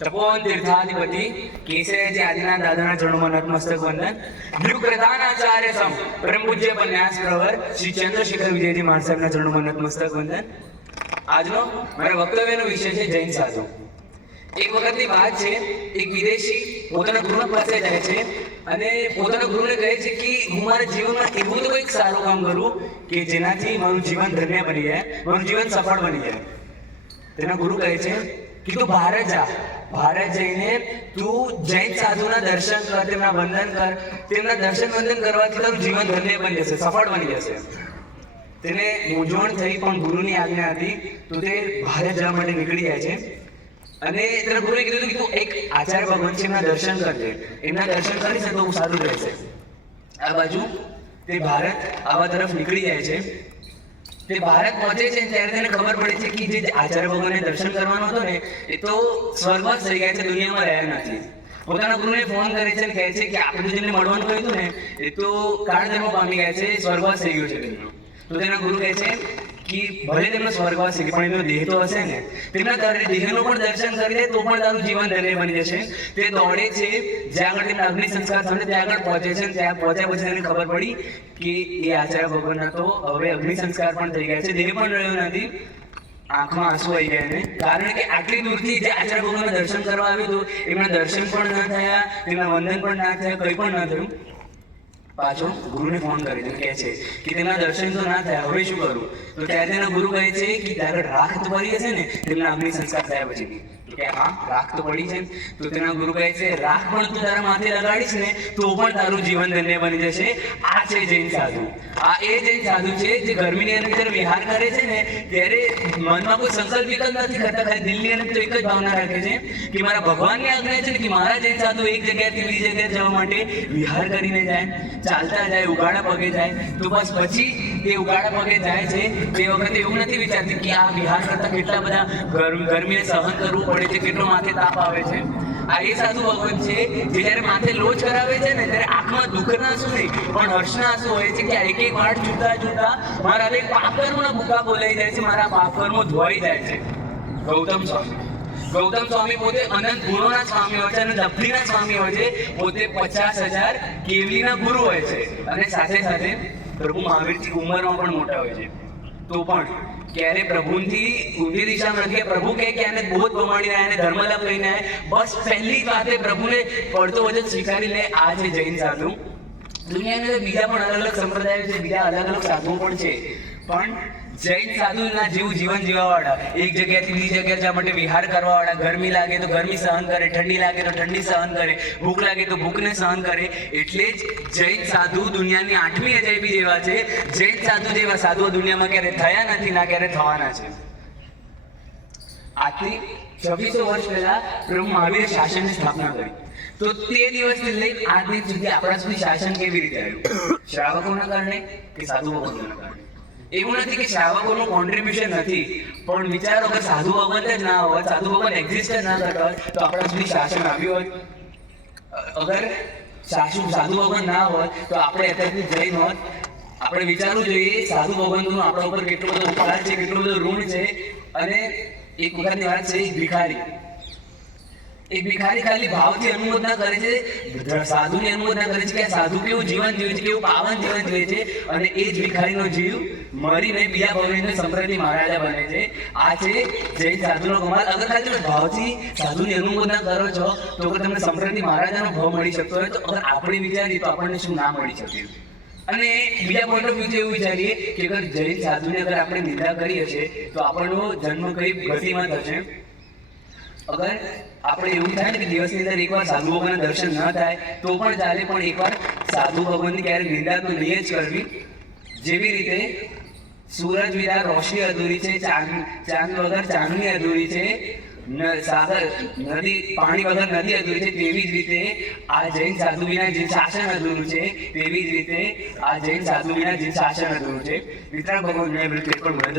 તપોવન તીર્થાધિપતિ કેસરીજી આદિના દાદાના ચરણોમાં નતમસ્તક વંદન. યુગ પ્રધાનાચાર્ય સમ પરમ પૂજ્ય પન્યાસ પ્રવર શ્રી ચંદ્રશેખર વિજયજી મહારાજ સાહેબના ચરણોમાં નતમસ્તક વંદન. આજનો મારા વક્તવ્યનો વિષય છે જૈન સાધુ. એક વખતની વાત છે, એક વિદેશી પોતાના ગુરુ પાસે જાય છે અને પોતાના ગુરુને કહે છે કે હું મારા જીવનમાં એવું તો કંઈક સારું કામ કરું કે જેનાથી મારું જીવન ધન્ય બની જાય, મારું જીવન સફળ બની જાય. તેના ગુરુ કહે છે કે તું ભારત જા, ભારત જઈને તું જૈન સાધુના દર્શન કર, તેમના વંદન કર. તેમના દર્શન વંદન કરવાથી તારું જીવન ધન્ય બની જશે, સફળ બની જશે. તેને મૂંઝવણ થઈ, પણ ગુરુની આજ્ઞા હતી તો તે ભારત જવા માટે નીકળી જાય છે. અને તેના ગુરુએ કીધું કે તું એક આચાર્ય ભગવાન છે એમના દર્શન કરજે, એમના દર્શન કરીશ તો સારું રહેશે. આ બાજુ તે ભારત આવા તરફ નીકળી જાય છે. તે ભારત પહોંચે છે ત્યારે તેને ખબર પડે છે કે જે આચાર્ય ભગવાનને દર્શન કરવાનો હતો ને એ તો સ્વર્ગવાસ થઈ ગયા છે, દુનિયામાં રહ્યા નથી. પોતાના ગુરુને ફોન કરે છે અને કહે છે કે આપણે જેમને મળવાનું કહ્યું હતું ને એ તો કાળધર્મ પામી ગયા છે, સ્વર્ગવાસ થઈ ગયો છે તેમનો. તો તેના ગુરુ કહે છે કે ભલે તેમનો સ્વર્ગવાસ છે પણ એમનો દેહ તો હશે ને, તેમના દેહનું પણ દર્શન કરી દે તો પણ તારું જીવન ધન્ય બની જશે. તે દોડે છે, જ્યાં આગળ તેમના અગ્નિ સંસ્કાર થશે ત્યાં આગળ પહોંચે છે. ત્યાં પહોંચ્યા પછી તેને ખબર પડી કે એ આચાર્ય ભગવાનના તો હવે અગ્નિ સંસ્કાર પણ થઈ ગયા છે, દેહ પણ રહ્યો નથી. આંખમાં આંસુ આવી ગયા એને, કારણ કે આટલી દૂરથી જે આચાર્ય ભગવાનના દર્શન કરવા આવ્યું હતું એમના દર્શન પણ ન થયા, તેમના વંદન પણ ના થયા, કંઈ પણ ન થયું. પાછો ગુરુને ફોન કરી દે, કહે છે કે તેમના દર્શન તો ના થયા, હવે શું કરું? તો ત્યારે તેના ગુરુ કહે છે કે ત્યારે રાખ તો પડી હશે ને તેમના અગ્નિ સંસ્કાર થયા પછી. કે હા, રાખ તો પડી છે. તો તેના ગુરુ કહે છે રાખ પણ તું તારા માથે લગાડીશ ને તો પણ તારું જીવન ધન્ય બની જશે. આ છે જૈન સાધુ. આ એ જૈન સાધુ છે જે ગરમીની અંદર જ્યારે વિહાર કરે છે ને ત્યારે મનમાં કોઈ સંકલ્પ વિકલ્પ નથી કરતા, ખાલી દિલની અંદર તો એક જ ભાવના રાખે છે કે મારા ભગવાનની આજ્ઞા છે ને કે મારા જૈન સાધુ એક જગ્યાએથી બીજી જગ્યાએ જવા માટે વિહાર કરીને જાય, ચાલતા જાય, ઉગાડા પગે જાય. તો બસ પછી એ ઉગાડા પગે જાય છે તે વખતે એવું નથી વિચારતી કે આ વિહાર કરતા કેટલા બધા ગરમીને સહન કરવું પડે છે, કેટલો માથે તાપ આવે છે. આ એ સાધુ ભગવાન છે જે જ્યારે માથે લોચ કરાવે છે ને ત્યારે આંખમાં દુઃખના આંસુ નહીં પણ હર્ષના આંસુ હોય છે કે એક એક વાટ છૂટા છૂટા મારા એક પાપ કર્મના ભૂકા બોલાઈ જાય છે, મારા પાપ કર્મો ધોવાઈ જાય છે. ગૌતમ સ્વામી પોતે અનંત ગુણોના સ્વામી હોય છે અને લબ્ધિના સ્વામી હોય છે. પોતે 50,000 કેવલીના ગુરુ હોય છે અને સાથે સાથે પ્રભુ મહાવીરથી ઉંમરમાં પણ મોટા હોય છે. તો પણ ક્યારે પ્રભુથી ઊંધી દિશામાં નથી. પ્રભુ કહે કે આને બોધ પમાડીને આને ધર્મલાભ લઈને આવે, બસ પહેલી જ વાતે પ્રભુને પડતો વચન સ્વીકારી લે. આ છે જૈન સાધુ. દુનિયાની અંદર બીજા પણ અલગ અલગ સંપ્રદાયો છે, બીજા અલગ અલગ સાધુઓ પણ છે, પણ જૈન સાધુના જેવું જીવન જીવવાવાળા, એક જગ્યાએથી બીજી જગ્યાએ જવા માટે વિહાર કરવાવાળા, ગરમી લાગે તો ગરમી સહન કરે, ઠંડી લાગે તો ઠંડી સહન કરે, ભૂખ લાગે તો ભૂખને સહન કરે. એટલે જ જૈન સાધુ દુનિયાની 8મી અજાયબી જેવા છે. જૈન સાધુ જેવા સાધુઓ દુનિયામાં ક્યારે થયા નથી, ના ક્યારે થવાના છે. આજથી 2600 વર્ષ પહેલા પ્રભુ મહાવીરે શાસનની સ્થાપના કરી. તો તે દિવસથી લઈને આજ દિવસ સુધી આપણા સુધી શાસન કેવી રીતે આવ્યું? શ્રાવકોના કારણે કે સાધુ ભગવાનના કારણે? એવું નથી કે શ્રાવકોનું કોન્ટ્રીબ્યુશન નથી, પણ વિચારો કે સાધુ ભગવાન જ ના હોત, સાધુ ભગવાન એક્ઝિસ્ટ જ ના કરતા હોય તો આપણા સુધી શાસન આવ્યું હોત. અગર સાધુ ભગવાન ના હોત તો આપણે અત્યારથી જૈન હોત. આપણે વિચારવું જોઈએ સાધુ ભગવાનનું આપણા ઉપર કેટલો બધો ઉપકાર છે, કેટલો બધો ઋણ છે. અને એક વખતની વાત છે, એક ભિખારી ખાલી ભાવથી અનુમોદના કરે છે, સાધુની અનુમોદના કરે છે કે આ સાધુ કેવું જીવન જીવે છે, કેવું પાવન જીવન જીવે છે. અને એ જ ભિખારીનો જીવ મરીને બીજા ભવિષ્યની સંપ્રતિ મહારાજા બને છે. આ છે જૈન સાધુનો કમાલ. અગર ખાલી તમે ભાવથી સાધુની અનુમોદના કરો છો તો તમને સંપ્રતિ મહારાજાનો ભાવ મળી શકતો હોય, તો અગર આપણે વિચારીએ તો આપણને શું ના મળી શકે? અને બીજા પોઈન્ટ ઓફ વ્યૂથી એવું વિચારીએ કે અગર જૈન સાધુની અગર આપણે નિંદા કરી હશે તો આપણનો જન્મ કઈ ગતિમાં થશે. અગર આપણે એવું થાય ને કે દિવસની અંદર એકવાર સાધુ ભગવાનના દર્શન ન થાય તો પણ ચાલે, પણ એકવાર સાધુ ભગવાનની ક્યારેક નિંદા તો નહીં જ કરવી. જેવી રીતે સૂરજ વિના રોશની અધૂરી છે, ચાંદ વગર ચાંદની અધૂરી છે, પાણી વગર નદી અધૂરી છે, તેવી જ રીતે આ જૈન સાધુ વિના જે શાસન અધૂરું છે, તેવી જ રીતે આ જૈન સાધુ વિના જે શાસન અધૂરું છે. વિતરાગ ભગવાન પણ મદદ